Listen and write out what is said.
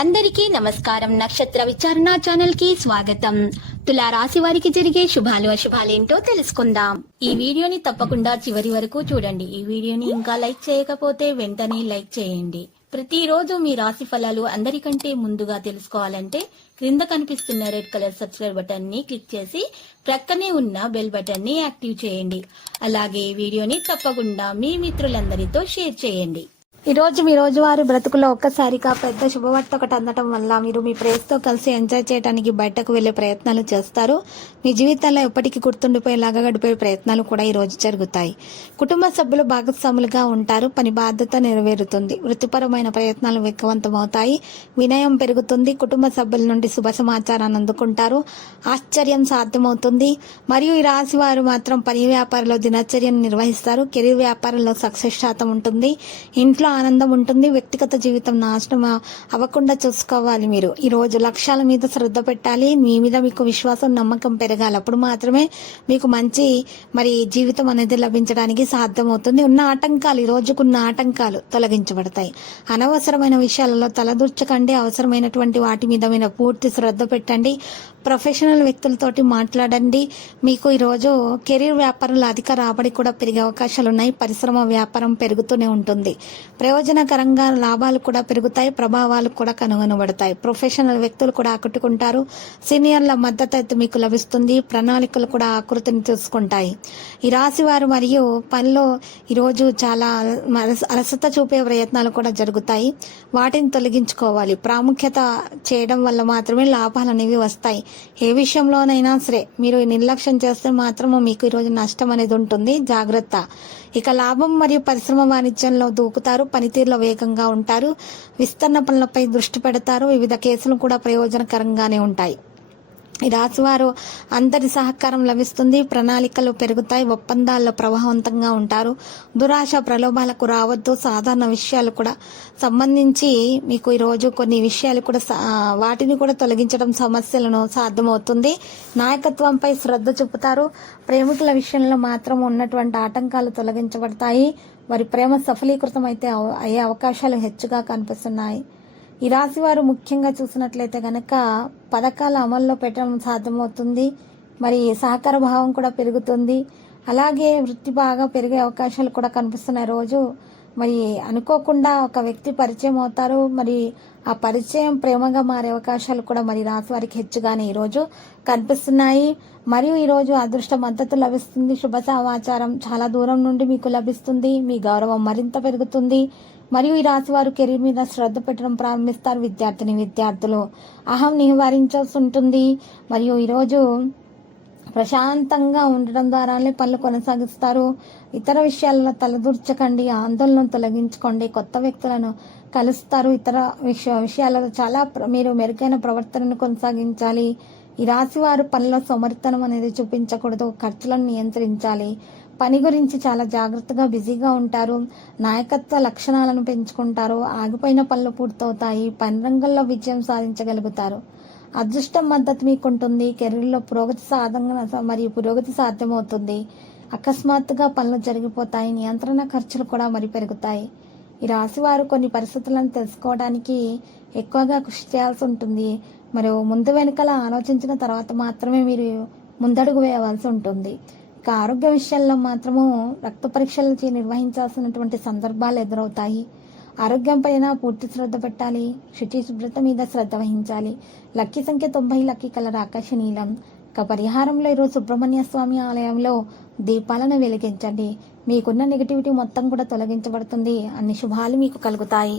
అందరికీ నమస్కారం. నక్షత్ర విచారణ ఛానల్కి స్వాగతం. తులా రాశి వారికి జరిగే శుభాలు అశుభాలేంటో తెలుసుకుందాం. ఈ వీడియోని తప్పకుండా చివరి వరకు చూడండి. ఈ వీడియోని ఇంకా లైక్ చేయకపోతే వెంటనే లైక్ చేయండి. ప్రతిరోజు మీ రాశి ఫలాలు అందరికంటే ముందుగా తెలుసుకోవాలంటే క్రింద కనిపిస్తున్న రెడ్ కలర్ సబ్స్క్రైబ్ బటన్ని క్లిక్ చేసి ప్రక్కనే ఉన్న బెల్ బటన్ని యాక్టివ్ చేయండి. అలాగే ఈ వీడియోని తప్పకుండా మీ మిత్రులందరితో షేర్ చేయండి. ఈరోజు మీ రోజువారి బ్రతుకులో ఒక్కసారిగా పెద్ద శుభవార్త ఒకటి అందటం వల్ల మీరు మీ ప్రేయస్తో కలిసి ఎంజాయ్ చేయడానికి బయటకు వెళ్ళే ప్రయత్నాలు చేస్తారు. మీ జీవితంలో ఎప్పటికీ గుర్తుండిపోయేలాగా గడిపే ప్రయత్నాలు కూడా ఈ రోజు జరుగుతాయి. కుటుంబ సభ్యులు భాగస్వాములుగా ఉంటారు. పని బాధ్యత నెరవేరుతుంది. వృత్తిపరమైన ప్రయత్నాలు వేగవంతమవుతాయి. వినయం పెరుగుతుంది. కుటుంబ సభ్యుల నుండి శుభ సమాచారాన్ని అందుకుంటారు. ఆశ్చర్యం సాధ్యమవుతుంది. మరియు ఈ రాశి వారు మాత్రం పని వ్యాపారంలో దినచర్యను నిర్వహిస్తారు. కెరీర్ వ్యాపారంలో సక్సెస్ శాతం ఉంటుంది. ఇంట్లో ఆనందం ఉంటుంది వ్యక్తిగత జీవితం నాశనం అవ్వకుండా చూసుకోవాలి మీరు. ఈ రోజు లక్ష్యాల మీద శ్రద్ధ పెట్టాలి మీ మీద మీకు విశ్వాసం నమ్మకం పెరగాలి. అప్పుడు మాత్రమే మీకు మంచి మరి జీవితం అనేది లభించడానికి సాధ్యమవుతుంది. ఉన్న ఆటంకాలు ఈ రోజుకున్న ఆటంకాలు తొలగించబడతాయి. అనవసరమైన విషయాలలో తలదూర్చకండి. అవసరమైనటువంటి వాటి మీద మీద పూర్తి శ్రద్ధ పెట్టండి. ప్రొఫెషనల్ వ్యక్తులతోటి మాట్లాడండి. మీకు ఈరోజు కెరీర్ వ్యాపారంలో అధిక రాబడి కూడా పెరిగే అవకాశాలు ఉన్నాయి పరిశ్రమ వ్యాపారం పెరుగుతూనే ఉంటుంది. ప్రయోజనకరంగా లాభాలు కూడా పెరుగుతాయి ప్రభావాలు కూడా కనుగొనబడతాయి. ప్రొఫెషనల్ వ్యక్తులు కూడా ఆకట్టుకుంటారు. సీనియర్ల మద్దతు అయితే మీకు లభిస్తుంది. ప్రణాళికలు కూడా ఆకృతిని తీసుకుంటాయి ఈ రాశి వారు మరియు పనిలో ఈరోజు చాలా అలసత చూపే ప్రయత్నాలు కూడా జరుగుతాయి. వాటిని తొలగించుకోవాలి. ప్రాముఖ్యత చేయడం వల్ల మాత్రమే లాభాలు అనేవి వస్తాయి. ఏ విషయంలోనైనా సరే మీరు నిర్లక్ష్యం చేస్తే మాత్రము మీకు ఈరోజు నష్టం అనేది ఉంటుంది. జాగ్రత్త. ఇక లాభం మరియు పరిశ్రమ వాణిజ్యంలో దూకుతారు పనితీరులో వేగంగా ఉంటారు విస్తరణ పనులపై దృష్టి పెడతారు వివిధ కేసులు కూడా ప్రయోజనకరంగానే ఉంటాయి. ఈ రాశివారు అందరి సహకారం లభిస్తుంది. ప్రణాళికలు పెరుగుతాయి. ఒప్పందాల్లో ప్రభావవంతంగా ఉంటారు. దురాశ ప్రలోభాలకు రావద్దు. సాధారణ విషయాలు కూడా సంబంధించి మీకు ఈరోజు కొన్ని విషయాలు కూడా వాటిని కూడా తొలగించడం సమస్యలను సాధ్యమవుతుంది. నాయకత్వంపై శ్రద్ధ చూపుతారు. ప్రేమికుల విషయంలో మాత్రం ఉన్నటువంటి ఆటంకాలు తొలగించబడతాయి. వారి ప్రేమ సఫలీకృతం అయితే అయ్యే అవకాశాలు హెచ్చుగా కనిపిస్తున్నాయి. ఈ రాశి వారు ముఖ్యంగా చూసినట్లయితే గనక పథకాల అమల్లో పెట్టడం సాధ్యమవుతుంది. మరి సహకార భావం కూడా పెరుగుతుంది. అలాగే వృత్తి బాగా పెరిగే అవకాశాలు కూడా కనిపిస్తున్నాయి రోజు. మరి అనుకోకుండా ఒక వ్యక్తి పరిచయం అవుతారు. మరి ఆ పరిచయం ప్రేమగా మారే అవకాశాలు కూడా మరి రాశి వారికి హెచ్చుగానే ఈరోజు కనిపిస్తున్నాయి. మరియు ఈరోజు అదృష్ట మద్దతు లభిస్తుంది. శుభ సమాచారం చాలా దూరం నుండి మీకు లభిస్తుంది. మీ గౌరవం మరింత పెరుగుతుంది. మరియు ఈ రాశి వారు కెరీర్ మీద శ్రద్ధ పెట్టడం ప్రారంభిస్తారు. విద్యార్థిని విద్యార్థులు అహం నివారించాల్సి ఉంటుంది. మరియు ఈరోజు ప్రశాంతంగా ఉండడం ద్వారానే పనులు కొనసాగిస్తారు. ఇతర విషయాల్లో తలదూర్చకండి ఆందోళన తొలగించుకోండి కొత్త వ్యక్తులను కలుస్తారు. ఇతర విషయ విషయాలలో చాలా మీరు మెరుగైన ప్రవర్తనను కొనసాగించాలి. ఈ రాశి వారు పనిలో సోమరితనం అనేది చూపించకూడదు ఖర్చులను నియంత్రించాలి. పని గురించి చాలా జాగ్రత్తగా బిజీగా ఉంటారు. నాయకత్వ లక్షణాలను పెంచుకుంటారు. ఆగిపోయిన పనులు పూర్తవుతాయి. పని రంగంలో విజయం సాధించగలుగుతారు. అదృష్టం మద్దతు మీకు ఉంటుంది కెరీర్లో పురోగతి సాధన మరియు పురోగతి సాధ్యమవుతుంది. అకస్మాత్తుగా పనులు జరిగిపోతాయి. నియంత్రణ ఖర్చులు కూడా మరి పెరుగుతాయి. ఈ రాశి వారు కొన్ని పరిస్థితులను తెలుసుకోవడానికి ఎక్కువగా కృషి చేయాల్సి ఉంటుంది. మరియు ముందు వెనుకల ఆలోచించిన తర్వాత మాత్రమే మీరు ముందడుగు వేయవలసి ఉంటుంది. ఇక ఆరోగ్య విషయాల్లో మాత్రము రక్త పరీక్షలు నిర్వహించాల్సినటువంటి సందర్భాలు ఎదురవుతాయి. ఆరోగ్యం పైన పూర్తి శ్రద్ధ పెట్టాలి. శుచి శుభ్రత మీద శ్రద్ధ వహించాలి. లక్కీ సంఖ్య తొంభై లక్కీ కలర్ ఆకాశ నీలం. ఇక పరిహారంలో ఈరోజు సుబ్రహ్మణ్య స్వామి ఆలయంలో దీపాలను వెలిగించండి. మీకున్న నెగిటివిటీ మొత్తం కూడా తొలగించబడుతుంది. అన్ని శుభాలు మీకు కలుగుతాయి.